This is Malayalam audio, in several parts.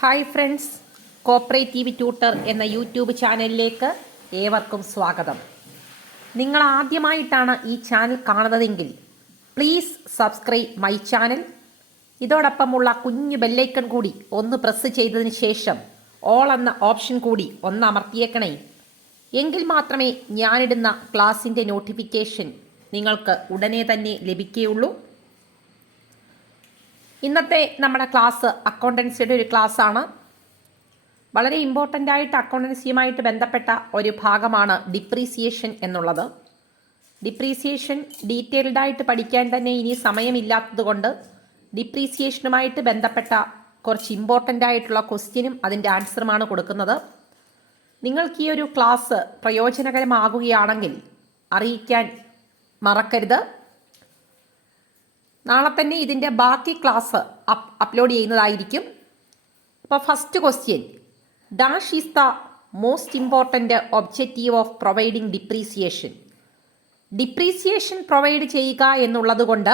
ഹായ് ഫ്രണ്ട്സ്, കോപ്പറേറ്റീവ് ട്യൂട്ടർ എന്ന യൂട്യൂബ് ചാനലിലേക്ക് ഏവർക്കും സ്വാഗതം. നിങ്ങൾ ആദ്യമായിട്ടാണ് ഈ ചാനൽ കാണുന്നതെങ്കിൽ പ്ലീസ് സബ്സ്ക്രൈബ് മൈ ചാനൽ. ഇതോടൊപ്പമുള്ള കുഞ്ഞു ബെല്ലൈക്കൺ കൂടി ഒന്ന് പ്രസ് ചെയ്തതിന് ശേഷം ഓൾ എന്ന ഓപ്ഷൻ കൂടി ഒന്ന് അമർത്തിയേക്കണേ. എങ്കിൽ മാത്രമേ ഞാനിടുന്ന ക്ലാസിൻ്റെ നോട്ടിഫിക്കേഷൻ നിങ്ങൾക്ക് ഉടനെ തന്നെ ലഭിക്കുകയുള്ളൂ. ഇന്നത്തെ നമ്മുടെ ക്ലാസ് അക്കൗണ്ടൻസിയുടെ ഒരു ക്ലാസ്സാണ്. വളരെ ഇമ്പോർട്ടൻ്റ് ആയിട്ട് അക്കൗണ്ടൻസിയുമായിട്ട് ബന്ധപ്പെട്ട ഒരു ഭാഗമാണ് ഡിപ്രീസിയേഷൻ എന്നുള്ളത്. ഡിപ്രീസിയേഷൻ ഡീറ്റെയിൽഡായിട്ട് പഠിക്കാൻ തന്നെ ഇനി സമയമില്ലാത്തത് കൊണ്ട് ഡിപ്രീസിയേഷനുമായിട്ട് ബന്ധപ്പെട്ട കുറച്ച് ഇമ്പോർട്ടൻ്റ് ആയിട്ടുള്ള ക്വസ്റ്റ്യനും അതിൻ്റെ ആൻസറുമാണ് കൊടുക്കുന്നത്. നിങ്ങൾക്ക് ഈ ഒരു ക്ലാസ് പ്രയോജനകരമാകുകയാണെങ്കിൽ അറിയിക്കാൻ മറക്കരുത്. നാളെ തന്നെ ഇതിൻ്റെ ബാക്കി ക്ലാസ് അപ്ലോഡ് ചെയ്യുന്നതായിരിക്കും. അപ്പോൾ first question, dash is the most important objective of providing depreciation. Depreciation provide ചെയ്യുക എന്നുള്ളത് കൊണ്ട്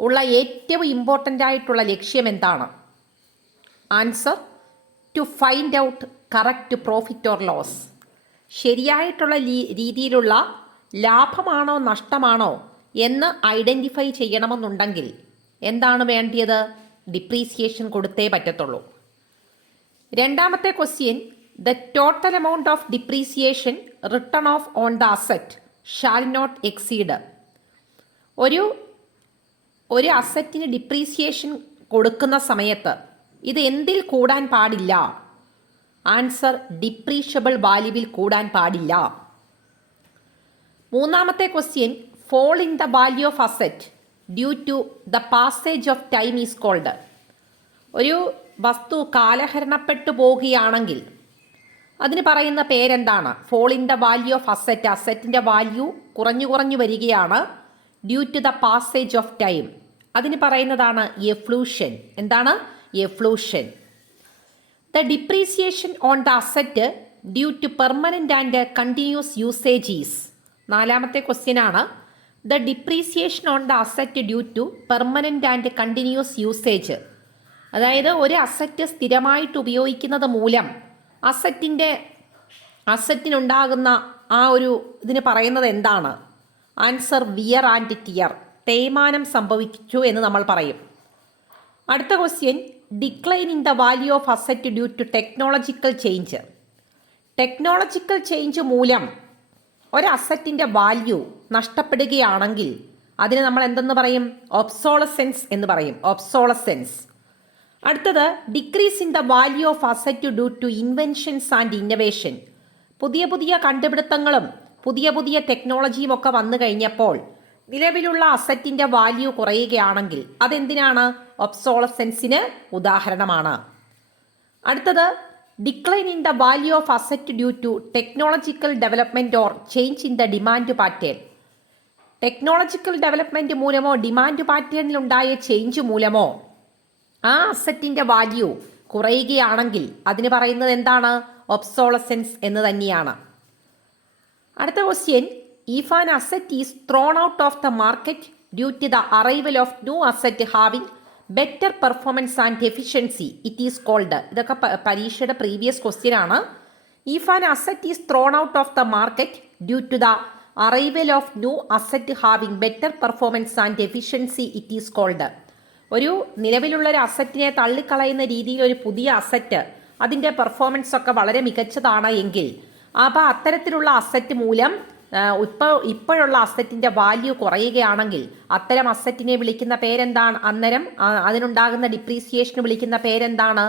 ഉള്ള ഏറ്റവും ഇമ്പോർട്ടൻ്റ് ആയിട്ടുള്ള ലക്ഷ്യം എന്താണ്? Answer, to find out correct profit or loss. ശരിയായിട്ടുള്ള രീതിയിലുള്ള ലാഭമാണോ നഷ്ടമാണോ എന്ന് ഐഡൻറ്റിഫൈ ചെയ്യണമെന്നുണ്ടെങ്കിൽ എന്താണ് വേണ്ടിയത്? ഡിപ്രീസിയേഷൻ കൊടുത്തേ പറ്റത്തുള്ളൂ. രണ്ടാമത്തെ question, the total amount of depreciation written off on the asset shall not exceed. ഒരു അസറ്റിന് ഡിപ്രീസിയേഷൻ കൊടുക്കുന്ന സമയത്ത് ഇത് എന്തിൽ കൂടാൻ പാടില്ല? ആൻസർ, ഡിപ്രീഷ്യബിൾ വാല്യൂവിൽ കൂടാൻ പാടില്ല. മൂന്നാമത്തെ question, fall in the value of asset due to the passage of time is called. ഒരു വസ്തു കാലഹരണപ്പെട്ടു പോവുകയാണെങ്കിൽ അതിന് പറയുന്ന പേരെന്താണ്? fall in the value of asset, അസറ്റിൻ്റെ വാല്യൂ കുറഞ്ഞു വരികയാണ്. Due to the passage of time, അതിന് പറയുന്നതാണ് എഫ്ലൂഷൻ. എന്താണ്? Effluxion. The depreciation on the asset due to permanent and continuous usage is. നാലാമത്തെ ക്വസ്റ്റ്യൻ ആണ്, the depreciation on the asset due to permanent and continuous usage. അതായത് ഒരു അസറ്റ് സ്ഥിരമായിട്ട് ഉപയോഗിക്കുന്നത് മൂലം അസറ്റിനുണ്ടാകുന്ന ആ ഒരു ഇതിന് പറയുന്നത് എന്താണ്? ആൻസർ, വിയർ ആൻഡ് ടിയർ, തേയ്മാനം സംഭവിച്ചു എന്ന് നമ്മൾ പറയും. അടുത്ത question, decline in the value of asset due to technological change. Technological change മൂലം ഒരു അസറ്റിൻ്റെ വാല്യൂ നഷ്ടപ്പെടുകയാണെങ്കിൽ അതിന് നമ്മൾ എന്തെന്ന് പറയും? ഒബ്സോളസെൻസ് എന്ന് പറയും. ഒബ്സോളസെൻസ്. അടുത്തത്, decrease in the value of asset due to inventions and innovation. പുതിയ കണ്ടുപിടുത്തങ്ങളും പുതിയ ടെക്നോളജിയും ഒക്കെ വന്നു കഴിഞ്ഞപ്പോൾ നിലവിലുള്ള അസറ്റിൻ്റെ വാല്യൂ കുറയുകയാണെങ്കിൽ അതെന്തിനാണ്? ഒബ്സോളസെൻസിന് ഉദാഹരണമാണ്. അടുത്തത്, decline in the value of asset due to technological development or change in the demand pattern. Technological development മൂലമോ ഡിമാൻഡ് പാറ്റേണിലുണ്ടായ ചേഞ്ച് മൂലമോ ആ അസറ്റിൻ്റെ വാല്യൂ കുറയുകയാണെങ്കിൽ അതിന് പറയുന്നത് എന്താണ്? ഒബ്സോളസെൻസ് എന്ന് തന്നെയാണ്. അടുത്ത question, if an asset is thrown out of the market due to the arrival of new asset having better performance and efficiency it is called. ഇതൊക്കെ പരീക്ഷയുടെ പ്രീവിയസ് ക്വസ്റ്റ്യൻ ആണ്. If an asset is thrown out of the market due to the arrival of new asset having better performance and efficiency it is called. ഒരു നിലവിലുള്ളൊരു അസറ്റിനെ തള്ളിക്കളയുന്ന രീതിയിൽ ഒരു പുതിയ അസറ്റ് അതിൻ്റെ പെർഫോമൻസ് ഒക്കെ വളരെ മികച്ചതാണ് എങ്കിൽ അപ്പോൾ അത്തരത്തിലുള്ള അസറ്റ് മൂലം ഇപ്പോഴുള്ള അസറ്റിൻ്റെ വാല്യൂ കുറയുകയാണെങ്കിൽ അത്തരം അസറ്റിനെ വിളിക്കുന്ന പേരെന്താണ്? അന്നേരം അതിനുണ്ടാകുന്ന ഡിപ്രീസിയേഷന് വിളിക്കുന്ന പേരെന്താണ്?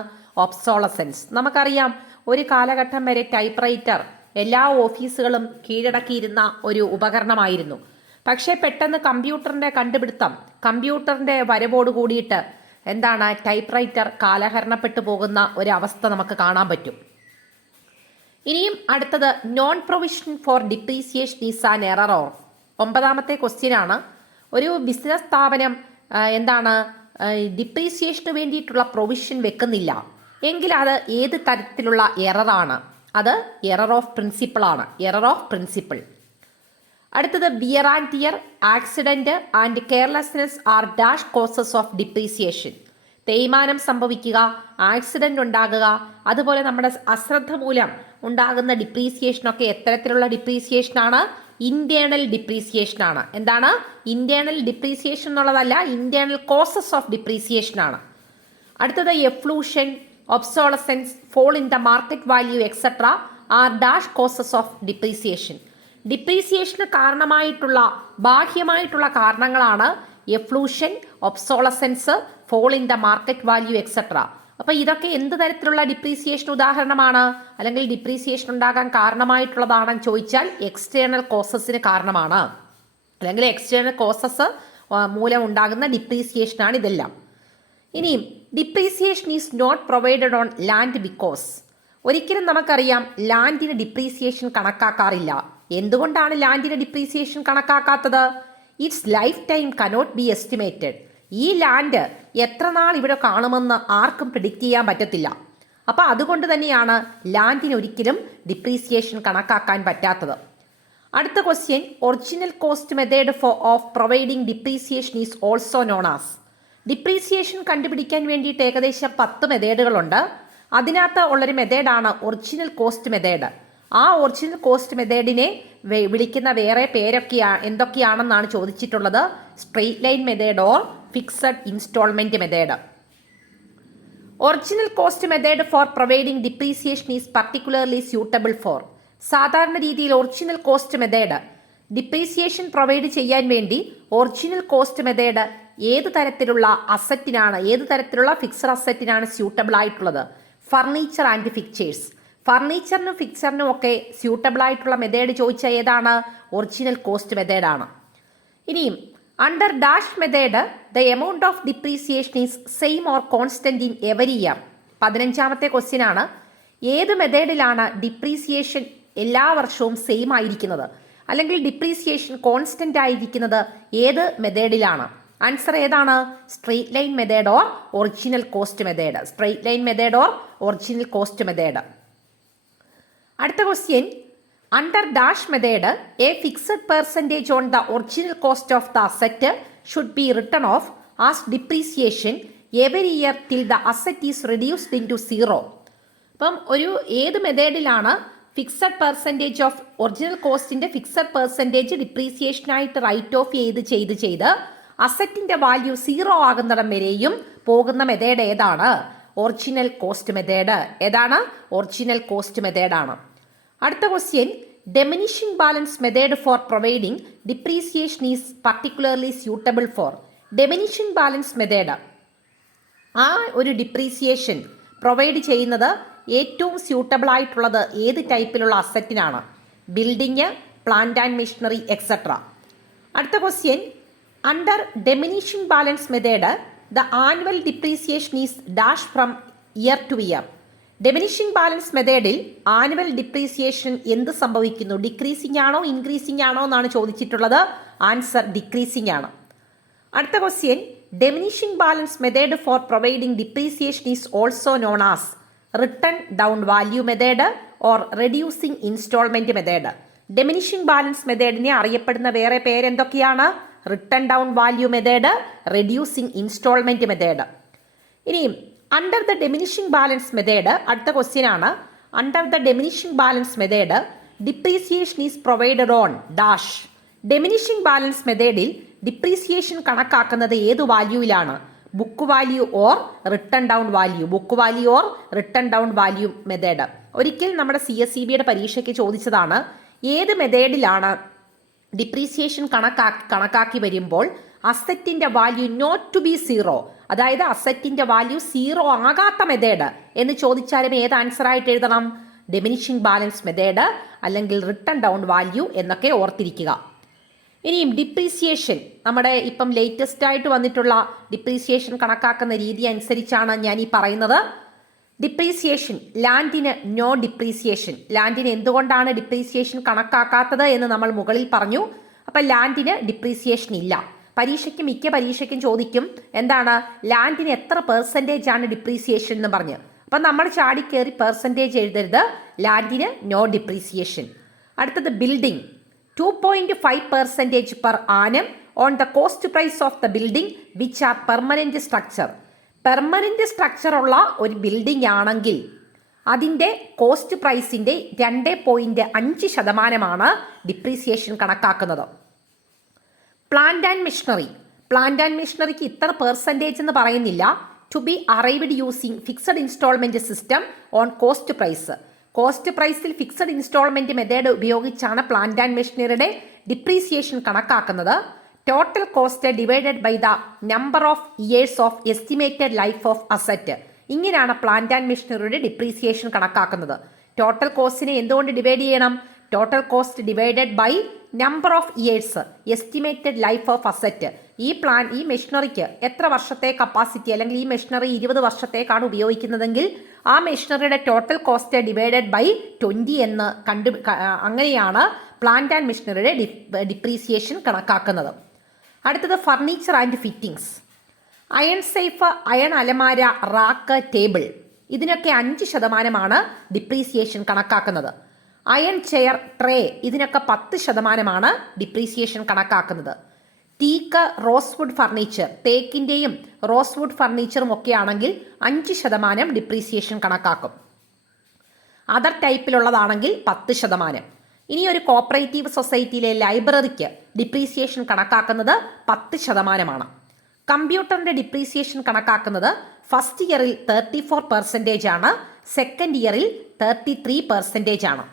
ഒബ്സോളസെൻസ്. നമുക്കറിയാം, ഒരു കാലഘട്ടം വരെ ടൈപ്പ് റൈറ്റർ എല്ലാ ഓഫീസുകളും കീഴടക്കിയിരുന്ന ഒരു ഉപകരണമായിരുന്നു. പക്ഷേ പെട്ടെന്ന് കമ്പ്യൂട്ടറിൻ്റെ കണ്ടുപിടുത്തം, കമ്പ്യൂട്ടറിൻ്റെ വരവോട് കൂടിയിട്ട് എന്താണ്? ടൈപ്പ് റൈറ്റർ കാലഹരണപ്പെട്ടു പോകുന്ന ഒരവസ്ഥ നമുക്ക് കാണാൻ പറ്റും. ഇനിയും അടുത്തത്, non provision for depreciation is an error or. 9ാമത്തെ ക്വസ്റ്റ്യൻ ആണ്, ഒരു ബിസിനസ് സ്ഥാപനം എന്താണ് ഡിപ്രീസിയേഷന് വേണ്ടിയിട്ടുള്ള പ്രൊവിഷൻ വെക്കുന്നില്ല എങ്കിൽ അത് ഏത് തരത്തിലുള്ള എററാണ്? അത് എറർ ഓഫ് പ്രിൻസിപ്പിൾ ആണ്. Error of principle. അടുത്തത് wear and tear, accident and carelessness are dash causes of depreciation. തേയ്മാനം സംഭവിക്കുക, ആക്സിഡൻ്റ് ഉണ്ടാകുക, അതുപോലെ നമ്മുടെ അശ്രദ്ധ മൂലം ഉണ്ടാകുന്ന ഡിപ്രീസിയേഷനൊക്കെ എത്തരത്തിലുള്ള ഡിപ്രീസിയേഷനാണ്? ഇൻറ്റേർണൽ ഡിപ്രീസിയേഷനാണ്. എന്താണ്? ഇൻറ്റേർണൽ ഡിപ്രീസിയേഷൻ എന്നുള്ളതല്ല, ഇൻറ്റേർണൽ കോസസ് ഓഫ് ഡിപ്രീസിയേഷനാണ്. അടുത്തത് effluxion, obsolescence, fall in the market value etcetera are dash causes of depreciation. ഡിപ്രീസിയേഷന് കാരണമായിട്ടുള്ള ബാഹ്യമായിട്ടുള്ള കാരണങ്ങളാണ് effluxion, obsolescence, fall in the market value etcetera. അപ്പോൾ ഇതൊക്കെ എന്ത് തരത്തിലുള്ള ഡിപ്രീസിയേഷൻ ഉദാഹരണമാണ്? അല്ലെങ്കിൽ ഡിപ്രീസിയേഷൻ ഉണ്ടാകാൻ കാരണമായിട്ടുള്ളതാണെന്ന് ചോദിച്ചാൽ എക്സ്റ്റേണൽ കോസസിന് കാരണമാണ്, അല്ലെങ്കിൽ എക്സ്റ്റേണൽ കോസസ് മൂലം ഉണ്ടാകുന്ന ഡിപ്രീസിയേഷനാണ് ഇതെല്ലാം. ഇനിയും depreciation is not provided on land because. ഒരിക്കലും നമുക്കറിയാം ലാൻഡിന് ഡിപ്രീസിയേഷൻ കണക്കാക്കാറില്ല. എന്തുകൊണ്ടാണ് ലാൻഡിന് ഡിപ്രീസിയേഷൻ കണക്കാക്കാത്തത്? It's life time cannot be estimated. ഈ ലാൻഡ് എത്ര നാൾ ഇവിടെ കാണുമെന്ന് ആർക്കും പ്രിഡിക്റ്റ് ചെയ്യാൻ പറ്റത്തില്ല. അപ്പോൾ അതുകൊണ്ട് തന്നെയാണ് ലാൻഡിന് ഒരിക്കലും ഡിപ്രീസിയേഷൻ കണക്കാക്കാൻ പറ്റാത്തത്. അടുത്ത question, original cost method of providing depreciation is also known as. ഡിപ്രീസിയേഷൻ കണ്ടുപിടിക്കാൻ വേണ്ടിയിട്ട് ഏകദേശം 10 മെത്തേഡുകളുണ്ട്. അതിനകത്ത് ഉള്ളൊരു മെത്തേഡാണ് ഒറിജിനൽ കോസ്റ്റ് മെത്തേഡ്. ആ ഒറിജിനൽ കോസ്റ്റ് മെത്തേഡിനെ വിളിക്കുന്ന വേറെ എന്തൊക്കെയാണെന്നാണ് ചോദിച്ചിട്ടുള്ളത്. Straight line method or fixed instalment method. Original cost method for providing depreciation is particularly suitable for. സാധാരണ രീതിയിൽ original cost method depreciation provide ചെയ്യാൻ വേണ്ടി ഒറിജിനൽ കോസ്റ്റ് മെത്തേഡ് ഏത് തരത്തിലുള്ള അസറ്റിനാണ്, ഏത് തരത്തിലുള്ള ഫിക്സഡ് അസറ്റിനാണ് സ്യൂട്ടബിൾ ആയിട്ടുള്ളത്? Furniture and fixtures. ഫർണിച്ചറിനും ഫിക്ചറിനും ഒക്കെ സ്യൂട്ടബിൾ ആയിട്ടുള്ള മെത്തേഡ് ചോദിച്ചാൽ ഏതാണ്? ഒറിജിനൽ കോസ്റ്റ് മെത്തേഡാണ്. ഇനിയും under dash method the amount of depreciation is same or constant in every year. 15ാമത്തെ ക്വസ്റ്റ്യൻ ആണ്. ഏത് മെത്തേഡിലാണ് ഡിപ്രീസിയേഷൻ എല്ലാ വർഷവും സെയിം ആയിരിക്കുന്നത്, അല്ലെങ്കിൽ ഡിപ്രീസിയേഷൻ കോൺസ്റ്റന്റ് ആയിരിക്കുന്നത് ഏത് മെത്തേഡിലാണ്? ആൻസർ ഏതാണ്? Straight line method or original cost method. Straight line method or original cost method. അടുത്ത question, under dash method a fixed percentage on the original cost of the asset should be written off as depreciation every year till the asset is reduced in to 0. അപ്പം ഏത് മെത്തേഡിലാണ് ഫിക്സഡ് പെർസെൻറ്റേജ് ഓഫ് ഒറിജിനൽ കോസ്റ്റിൻ്റെ ഫിക്സഡ് പെർസെൻറ്റേജ് ഡിപ്രീസിയേഷനായിട്ട് റൈറ്റ് ഓഫ് ചെയ്ത് അസറ്റിൻ്റെ വാല്യൂ 0 ആകുന്നിടം വരെയും പോകുന്ന മെത്തേഡ് ഏതാണ്? Original cost method. ഏതാണ്? ഒറിജിനൽ കോസ്റ്റ് മെത്തേഡാണ്. അടുത്ത question, diminishing balance method for providing depreciation is particularly suitable for. Diminishing balance method ആ ഒരു ഡിപ്രീസിയേഷൻ പ്രൊവൈഡ് ചെയ്യുന്നത് ഏറ്റവും സ്യൂട്ടബിൾ ആയിട്ടുള്ളത് ഏത് ടൈപ്പിലുള്ള അസറ്റിനാണ്? Building, plant and machinery etcetera. അടുത്ത question, under diminishing balance method the annual depreciation is dash from year to year. Diminishing balance മെത്തേഡിൽ ആനുവൽ ഡിപ്രീസിയേഷൻ എന്ത് സംഭവിക്കുന്നു? ഡിക്രീസിംഗ് ആണോ ഇൻക്രീസിംഗ് ആണോ എന്നാണ് ചോദിച്ചിട്ടുള്ളത്. ആൻസർ ഡിക്രീസിംഗ് ആണ്. അടുത്ത question, diminishing balance method for providing depreciation is also known as written down value method or reducing installment method. Diminishing balance മെത്തേഡിനെ അറിയപ്പെടുന്ന വേറെ പേരെന്തൊക്കെയാണ്? Written down value method, reducing installment method. ഇനിയും under the diminishing balance method അടുത്ത ക്വസ്റ്റ്യൻ ആണ്. Under the diminishing balance method depreciation is provided on dash. Diminishing balance മെത്തേഡിൽ ഡിപ്രീസിയേഷൻ കണക്കാക്കുന്നത് ഏത് വാല്യൂയിലാണ്? Book value or written down value. Book value or written down value method. ഒരിക്കൽ നമ്മുടെ CSEBയുടെ പരീക്ഷയ്ക്ക് ചോദിച്ചതാണ്, ഏത് മെത്തേഡിലാണ് ഡിപ്രീസിയേഷൻ കണക്കാക്കി വരുമ്പോൾ അസറ്റിന്റെ വാല്യൂ നോട്ട് ടു ബി 0, അതായത് അസറ്റിന്റെ വാല്യൂ 0 ആകാത്ത മെത്തേഡ് എന്ന് ചോദിച്ചാലും ഏത് ആൻസർ ആയിട്ട് എഴുതണം? ഡെമിനിഷിംഗ് ബാലൻസ് മെത്തേഡ് അല്ലെങ്കിൽ റിട്ടൺ ഡൗൺ വാല്യൂ എന്നൊക്കെ ഓർത്തിരിക്കുക. ഇനിയും ഡിപ്രീസിയേഷൻ നമ്മുടെ ഇപ്പം ലേറ്റസ്റ്റ് ആയിട്ട് വന്നിട്ടുള്ള ഡിപ്രീസിയേഷൻ കണക്കാക്കുന്ന രീതി അനുസരിച്ചാണ് ഞാൻ ഈ പറയുന്നത്. ഡിപ്രീസിയേഷൻ, ലാൻഡിന് നോ ഡിപ്രീസിയേഷൻ. ലാൻഡിന് എന്തുകൊണ്ടാണ് ഡിപ്രീസിയേഷൻ കണക്കാക്കാത്തത് എന്ന് നമ്മൾ മുകളിൽ പറഞ്ഞു. അപ്പം ലാൻഡിന് ഡിപ്രീസിയേഷൻ ഇല്ല. മിക്ക പരീക്ഷയ്ക്കും ചോദിക്കും എന്താണ്, ലാൻഡിന് എത്ര പെർസെൻറ്റേജ് ആണ് ഡിപ്രീസിയേഷൻ എന്ന് പറഞ്ഞ്. അപ്പം നമ്മൾ ചാടിക്കേറി പെർസെൻറ്റേജ് എഴുതരുത്. ലാൻഡിന് നോ ഡിപ്രീസിയേഷൻ. അടുത്തത് building, 2.5% per annum on the cost price of the building which are permanent structure. Permanent സ്ട്രക്ചറുള്ള ഒരു ബിൽഡിംഗ് ആണെങ്കിൽ അതിൻ്റെ കോസ്റ്റ് പ്രൈസിൻ്റെ 2.5% ഡിപ്രീസിയേഷൻ കണക്കാക്കുന്നത്. പ്ലാന്റ് ആൻഡ് മെഷീനറിക്ക് ഇത്ര പെർസെൻറ്റേജ് എന്ന് പറയുന്നില്ല. To be arrived using fixed installment system on cost price. Cost പ്രൈസിൽ ഫിക്സഡ് ഇൻസ്റ്റാൾമെൻറ്റ് മെത്തേഡ് ഉപയോഗിച്ചാണ് പ്ലാന്റ് ആൻഡ് മെഷീനറിയുടെ ഡിപ്രീസിയേഷൻ കണക്കാക്കുന്നത്. Total cost divided by the number of years of estimated life of asset. ഇങ്ങനെയാണ് പ്ലാന്റ് ആൻഡ് മെഷീനറിയുടെ ഡിപ്രീസിയേഷൻ കണക്കാക്കുന്നത്. ടോട്ടൽ കോസ്റ്റിനെ എന്തുകൊണ്ട് ഡിവൈഡ് ചെയ്യണം? Total cost divided by number of years estimated life of asset. ഈ മെഷീനറിക്ക് എത്ര വർഷത്തെ കപ്പാസിറ്റി, അല്ലെങ്കിൽ ഈ മെഷീനറി 20 വർഷത്തേക്കാണ് ഉപയോഗിക്കുന്നതെങ്കിൽ ആ മെഷീനറിയുടെ ടോട്ടൽ കോസ്റ്റ് ഡിവൈഡഡ് ബൈ 20 എന്ന് അങ്ങനെയാണ് പ്ലാന്റ് ആൻഡ് മെഷീനറിയുടെ ഡിപ്രീസിയേഷൻ കണക്കാക്കുന്നത്. അടുത്തത് furniture and fittings. Iron safe, iron അലമാര, റാക്ക്, ടേബിൾ ഇതിനൊക്കെ 5% ഡിപ്രീസിയേഷൻ കണക്കാക്കുന്നത്. അയൺ ചെയർ, ട്രേ ഇതിനൊക്കെ 10% ഡിപ്രീസിയേഷൻ കണക്കാക്കുന്നത്. ടീക്ക്, റോസ്വുഡ് ഫർണിച്ചർ, തേക്കിൻ്റെയും റോസ്വുഡ് ഫർണിച്ചറും ഒക്കെ ആണെങ്കിൽ 5% ഡിപ്രീസിയേഷൻ കണക്കാക്കും. അതർ ടൈപ്പിലുള്ളതാണെങ്കിൽ 10%. ഇനി ഒരു കോപ്പറേറ്റീവ് സൊസൈറ്റിയിലെ ലൈബ്രറിക്ക് ഡിപ്രീസിയേഷൻ കണക്കാക്കുന്നത് 10%. കമ്പ്യൂട്ടറിൻ്റെ ഡിപ്രീസിയേഷൻ കണക്കാക്കുന്നത് ഫസ്റ്റ് ഇയറിൽ 34% ആണ്, സെക്കൻഡ് ഇയറിൽ 33% ആണ്.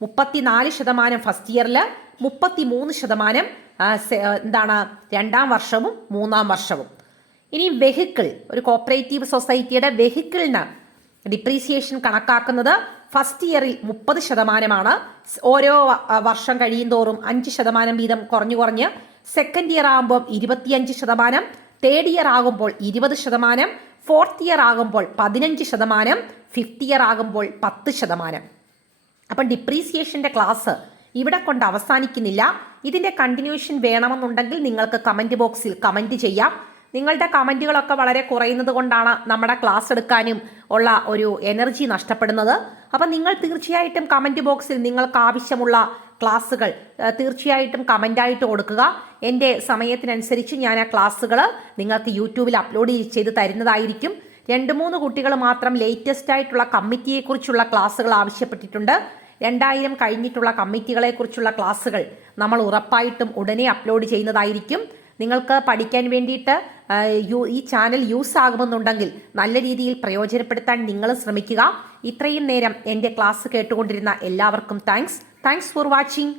34% ഫസ്റ്റ് ഇയറിൽ, 33% രണ്ടാം വർഷവും മൂന്നാം വർഷവും. ഇനി വെഹിക്കിൾ, ഒരു കോപ്പറേറ്റീവ് സൊസൈറ്റിയുടെ വെഹിക്കിളിന് ഡിപ്രീസിയേഷൻ കണക്കാക്കുന്നത് ഫസ്റ്റ് ഇയറിൽ 30%. ഓരോ വർഷം കഴിയുന്തോറും 5% വീതം കുറഞ്ഞ് സെക്കൻഡ് ഇയർ ആകുമ്പോൾ 25%, തേർഡ് ഇയർ ആകുമ്പോൾ 20%, ഫോർത്ത് ഇയർ ആകുമ്പോൾ 15%, ഫിഫ്ത്ത് ഇയർ ആകുമ്പോൾ 10%. അപ്പം ഡിപ്രീസിയേഷൻ്റെ ക്ലാസ് ഇവിടെ കൊണ്ട് അവസാനിക്കുന്നില്ല. ഇതിൻ്റെ കണ്ടിന്യൂഷൻ വേണമെന്നുണ്ടെങ്കിൽ നിങ്ങൾക്ക് കമൻറ്റ് ബോക്സിൽ കമൻറ്റ് ചെയ്യാം. നിങ്ങളുടെ കമൻറ്റുകളൊക്കെ വളരെ കുറയുന്നത് കൊണ്ടാണ് നമ്മുടെ ക്ലാസ് എടുക്കാനും ഉള്ള ഒരു എനർജി നഷ്ടപ്പെടുന്നത്. അപ്പം നിങ്ങൾ തീർച്ചയായിട്ടും കമൻറ്റ് ബോക്സിൽ നിങ്ങൾക്ക് ആവശ്യമുള്ള ക്ലാസ്സുകൾ തീർച്ചയായിട്ടും കമൻ്റായിട്ട് കൊടുക്കുക. എൻ്റെ സമയത്തിനനുസരിച്ച് ഞാൻ ആ ക്ലാസ്സുകൾ നിങ്ങൾക്ക് യൂട്യൂബിൽ അപ്ലോഡ് ചെയ്ത് തരുന്നതായിരിക്കും. 2-3 കുട്ടികൾ മാത്രം ലേറ്റസ്റ്റ് ആയിട്ടുള്ള കമ്മിറ്റിയെക്കുറിച്ചുള്ള ക്ലാസ്സുകൾ ആവശ്യപ്പെട്ടിട്ടുണ്ട്. 2000 കഴിഞ്ഞിട്ടുള്ള കമ്മിറ്റികളെക്കുറിച്ചുള്ള ക്ലാസ്സുകൾ നമ്മൾ ഉറപ്പായിട്ടും ഉടനെ അപ്ലോഡ് ചെയ്യുന്നതായിരിക്കും. നിങ്ങൾക്ക് പഠിക്കാൻ വേണ്ടിയിട്ട് ഈ ചാനൽ യൂസ് ആകുമെന്നുണ്ടെങ്കിൽ നല്ല രീതിയിൽ പ്രയോജനപ്പെടുത്താൻ നിങ്ങൾ ശ്രമിക്കുക. ഇത്രയും നേരം എൻ്റെ ക്ലാസ് കേട്ടുകൊണ്ടിരുന്ന എല്ലാവർക്കും താങ്ക്സ് ഫോർ വാച്ചിങ്.